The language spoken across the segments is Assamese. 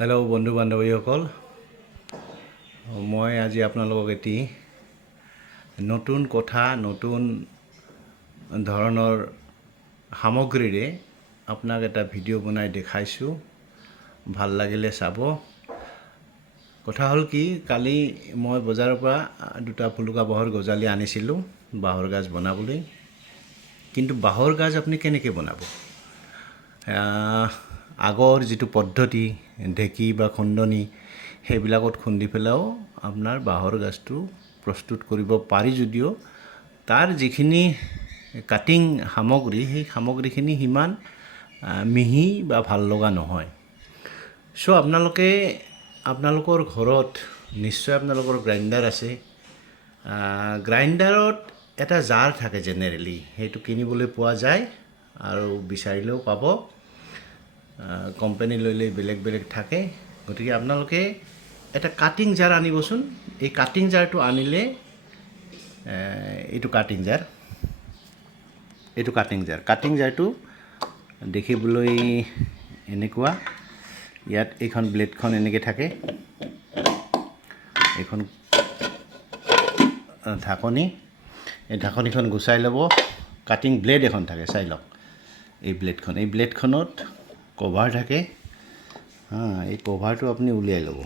হেল্ল' বন্ধু বান্ধৱীসকল, মই আজি আপোনালোকক এটি নতুন কথা নতুন ধৰণৰ সামগ্ৰীৰে আপোনাক এটা ভিডিঅ' বনাই দেখাইছোঁ। ভাল লাগিলে চাব। কথা হ'ল কি, কালি মই বজাৰৰ পৰা দুটা ফুলুকা বাঁহৰ গজালি আনিছিলোঁ বাঁহৰ গাজ বনাবলৈ। কিন্তু বাঁহৰ গাজ আপুনি কেনেকৈ বনাব? আগৰ যিটো পদ্ধতি ঢেঁকী বা খুন্দনি সেইবিলাকত খুন্দি পেলাইও আপোনাৰ বাঁহৰ গাজটো প্ৰস্তুত কৰিব পাৰি, যদিও তাৰ যিখিনি কাটিং সামগ্ৰী সেই সামগ্ৰীখিনি সিমান মিহি বা ভাল লগা নহয়। আপোনালোকৰ ঘৰত নিশ্চয় আপোনালোকৰ গ্ৰাইণ্ডাৰ আছে। গ্ৰাইণ্ডাৰত এটা জাৰ থাকে জেনেৰেলি, সেইটো কিনিবলৈ পোৱা যায় আৰু বিচাৰিলেও পাব। কোম্পানী লৈ বেলেগ বেলেগ থাকে। গতিকে আপোনালোকে এটা কাটিং জাৰ আনিবচোন। এই কাটিং জাৰটো আনিলে এইটো কাটিং জাৰটো দেখিবলৈ এনেকুৱা। ইয়াত এইখন ব্লেডখন এনেকৈ থাকে, এইখন ঢাকনি। এই ঢাকনিখন গুচাই ল'ব। কাটিং ব্লেড এখন থাকে, চাই লওক। এই ব্লেডখনত কভাৰ থাকে। এই কভাৰটো আপুনি উলিয়াই ল'ব।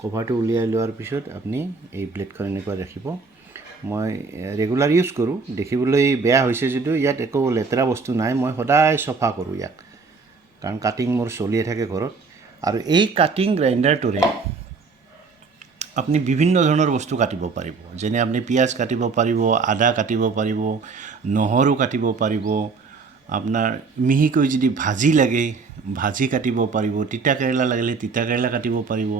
কভাৰটো উলিয়াই লোৱাৰ পিছত আপুনি এই ব্লেডখন এনেকুৱা ৰাখিব। মই ৰেগুলাৰ ইউজ কৰোঁ। দেখিবলৈ বেয়া হৈছে যদিও ইয়াত একো লেতেৰা বস্তু নাই। মই সদায় চফা কৰোঁ ইয়াক, কাৰণ কাটিং মোৰ চলিয়ে থাকে ঘৰত। আৰু এই কাটিং গ্ৰাইণ্ডাৰটোৰে আপুনি বিভিন্ন ধৰণৰ বস্তু কাটিব পাৰিব। যেনে আপুনি পিঁয়াজ কাটিব পাৰিব, আদা কাটিব পাৰিব, নহৰু কাটিব পাৰিব। আপোনাৰ মিহিকৈ যদি ভাজি লাগে ভাজি কাটিব পাৰিব, তিতা কেৰেলা লাগিলে তিতা কেৰেলা কাটিব পাৰিব।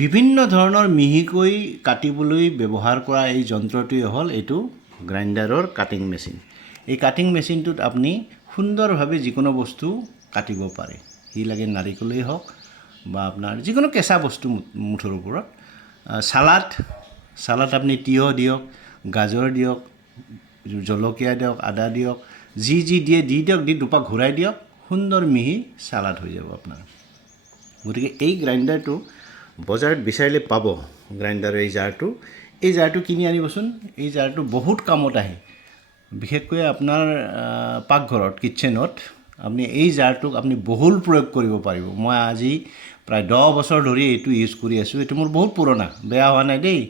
বিভিন্ন ধৰণৰ মিহিকৈ কাটিবলৈ ব্যৱহাৰ কৰা এই যন্ত্ৰটোৱে হ'ল এইটো গ্ৰাইণ্ডাৰৰ কাটিং মেচিন। এই কাটিং মেচিনটোত আপুনি সুন্দৰভাৱে যিকোনো বস্তু কাটিব পাৰে। সি লাগে নাৰিকলেই হওক বা আপোনাৰ যিকোনো কেঁচা বস্তু মুঠৰ ওপৰত। চালাড আপুনি তিয়ঁহ দিয়ক, গাজৰ দিয়ক, জলকীয়া দিয়ক, আদা দিয়ক, যি দিয়ে দি দিয়ক, দি দুপাক ঘূৰাই দিয়ক, সুন্দৰ মিহি চালাড হৈ যাব আপোনাৰ। গতিকে এই গ্ৰাইণ্ডাৰটো বজাৰত বিচাৰিলে পাব। গ্ৰাইণ্ডাৰৰ এই জাৰটো কিনি আনিবচোন। এই জাৰটো বহুত কামত আহে, বিশেষকৈ আপোনাৰ পাকঘৰত, কিটচেনত আপুনি এই জাৰটোক আপুনি বহুল প্ৰয়োগ কৰিব পাৰিব। মই আজি প্ৰায় 10 বছৰ ধৰি এইটো ইউজ কৰি আছোঁ। এইটো মোৰ বহুত পুৰণা, বেয়া হোৱা নাই দেই।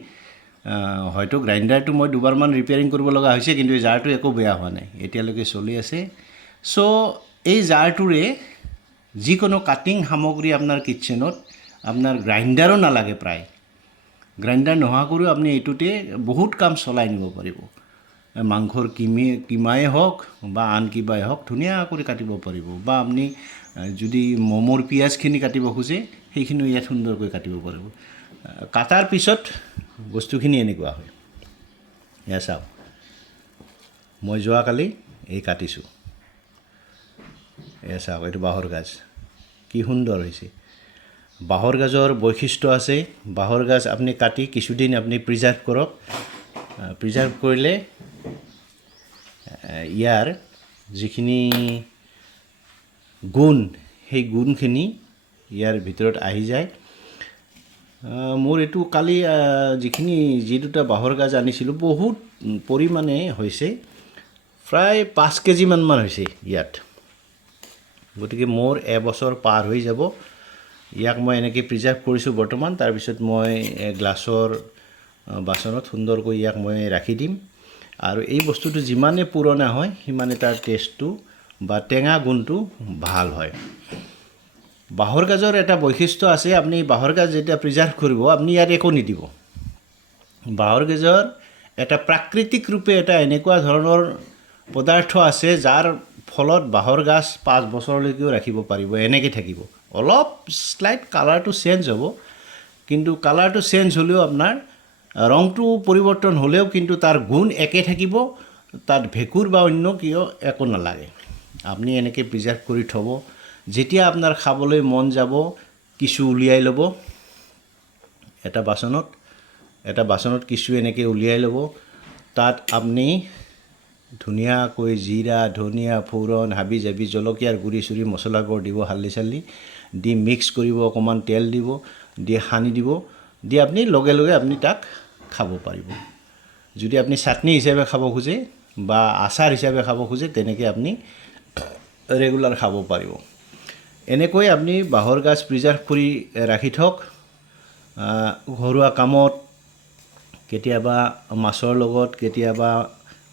হয়তো গ্ৰাইণ্ডাৰটো মই দুবাৰমান ৰিপেয়াৰিং কৰিব লগা হৈছে, কিন্তু এই জাৰটো একো বেয়া হোৱা নাই, এতিয়ালৈকে চলি আছে। এই জাৰটোৰে যিকোনো কাটিং সামগ্ৰী আপোনাৰ কিটচেনত, আপোনাৰ গ্ৰাইণ্ডাৰো নালাগে। প্ৰায় গ্ৰাইণ্ডাৰ নোহোৱাকৈও আপুনি এইটোতে বহুত কাম চলাই নিব পাৰিব। মাংসৰ কিমাই হওক বা আন কিবাই হওক ধুনীয়াকৈ কাটিব পাৰিব। বা আপুনি যদি ম'মৰ পিঁয়াজখিনি কাটিব খোজে সেইখিনিও ইয়াত সুন্দৰকৈ কাটিব পাৰিব। কাটাৰ পিছত বস্তুখিনি এনেকুৱা হয়। এয়া চাওক, মই যোৱাকালি এই কাটিছোঁ। এয়া চাওক, এইটো বাঁহৰ গাজ কি সুন্দৰ হৈছে। বাঁহৰ গাজৰ বৈশিষ্ট্য আছে। বাঁহৰ গাজ আপুনি কাটি কিছুদিন আপুনি প্ৰিজাৰ্ভ কৰক। প্ৰিজাৰ্ভ কৰিলে ইয়াৰ যিখিনি গুণ, সেই গুণখিনি ইয়াৰ ভিতৰত আহি যায়। মোৰ এইটো কালি যি দুটা বাঁহৰ গাজ আনিছিলোঁ বহুত পৰিমাণে হৈছে, প্ৰায় 5 কেজিমান হৈছে ইয়াত। গতিকে মোৰ এবছৰ পাৰ হৈ যাব। ইয়াক মই এনেকৈ প্ৰিজাৰ্ভ কৰিছোঁ বৰ্তমান। তাৰপিছত মই গ্লাছৰ বাচনত সুন্দৰকৈ ইয়াক মই ৰাখি দিম। আৰু এই বস্তুটো যিমানে পুৰণা হয় সিমানে তাৰ টেষ্টটো বা টেঙা গুণটো ভাল হয়। বাঁহৰ গাজৰ এটা বৈশিষ্ট্য আছে। আপুনি বাঁহৰ গাজ যেতিয়া প্ৰিজাৰ্ভ কৰিব, আপুনি ইয়াত একো নিদিব। বাঁহৰ গাজৰ এটা প্ৰাকৃতিক ৰূপে এটা এনেকুৱা ধৰণৰ পদাৰ্থ আছে, যাৰ ফলত বাঁহৰ গাজ 5 বছৰলৈকেও ৰাখিব পাৰিব, এনেকৈ থাকিব। অলপ শ্লাইট কালাৰটো চেঞ্জ হ'ব, কিন্তু কালাৰটো চেঞ্জ হ'লেও আপোনাৰ ৰংটো পৰিৱৰ্তন হ'লেও কিন্তু তাৰ গুণ একে থাকিব। তাত ভেঁকুৰ বা অন্য কিয় একো নালাগে। আপুনি এনেকৈ প্ৰিজাৰ্ভ কৰি থ'ব। যেতিয়া আপোনাৰ খাবলৈ মন যাব, কিছু উলিয়াই ল'ব। এটা বাচনত কিছু এনেকৈ উলিয়াই ল'ব। তাত আপুনি ধুনীয়াকৈ জিৰা ধনিয়া ফোৰণ হাবি জাবি জলকীয়াৰ গুড়ি চুৰি মছলা গুড় দিব হালধি চালধি দি মিক্স কৰিব অকণমান তেল দিব দি সানি দিব দি আপুনি লগে লগে আপুনি তাক খাব পাৰিব যদি আপুনি চাটনি হিচাপে খাব খোজে বা আচাৰ হিচাপে খাব খোজে তেনেকৈ আপুনি ৰেগুলাৰ খাব পাৰিব এনেকৈ আপুনি বাঁহৰ গাজ প্ৰিজাৰ্ভ কৰি ৰাখি থওক ঘৰুৱা কামত কেতিয়াবা মাছৰ লগত কেতিয়াবা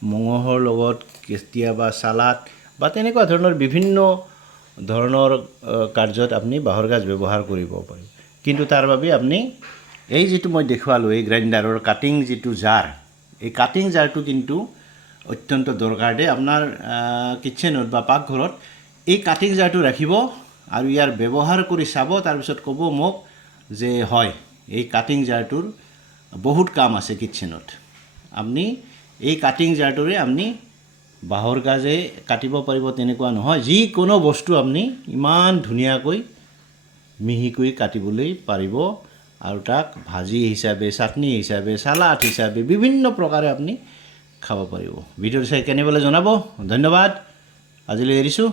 মঙহৰ লগত কেতিয়াবা চালাড বা তেনেকুৱা ধৰণৰ বিভিন্ন ধৰণৰ কাৰ্যত আপুনি বাঁহৰ গাজ ব্যৱহাৰ কৰিব পাৰে কিন্তু তাৰ বাবে আপুনি এই যিটো মই দেখুৱালোঁ এই গ্ৰাইণ্ডাৰৰ কাটিং যিটো জাৰ এই কাটিং জাৰটো কিন্তু অত্যন্ত দৰকাৰ দেই আপোনাৰ কিটচেনত বা পাকঘৰত এই কাটিং জাৰটো ৰাখিব আৰু ইয়াৰ ব্যৱহাৰ কৰি চাব তাৰপিছত ক'ব মোক যে হয় এই কাটিং জাৰটোৰ বহুত কাম আছে কিটচেনত আপুনি এই কাটিং জাৰটোৰে আপুনি বাঁহৰ গাজে কাটিব পাৰিব তেনেকুৱা নহয় যিকোনো বস্তু আপুনি ইমান ধুনীয়াকৈ মিহিকৈ কাটিবলৈ পাৰিব আৰু তাক ভাজি হিচাপে চাটনি হিচাপে চালাড হিচাপে বিভিন্ন প্ৰকাৰে আপুনি খাব পাৰিব ভিডিঅ'টো চাই কেনে বোলে জনাব ধন্যবাদ আজিলৈ এৰিছোঁ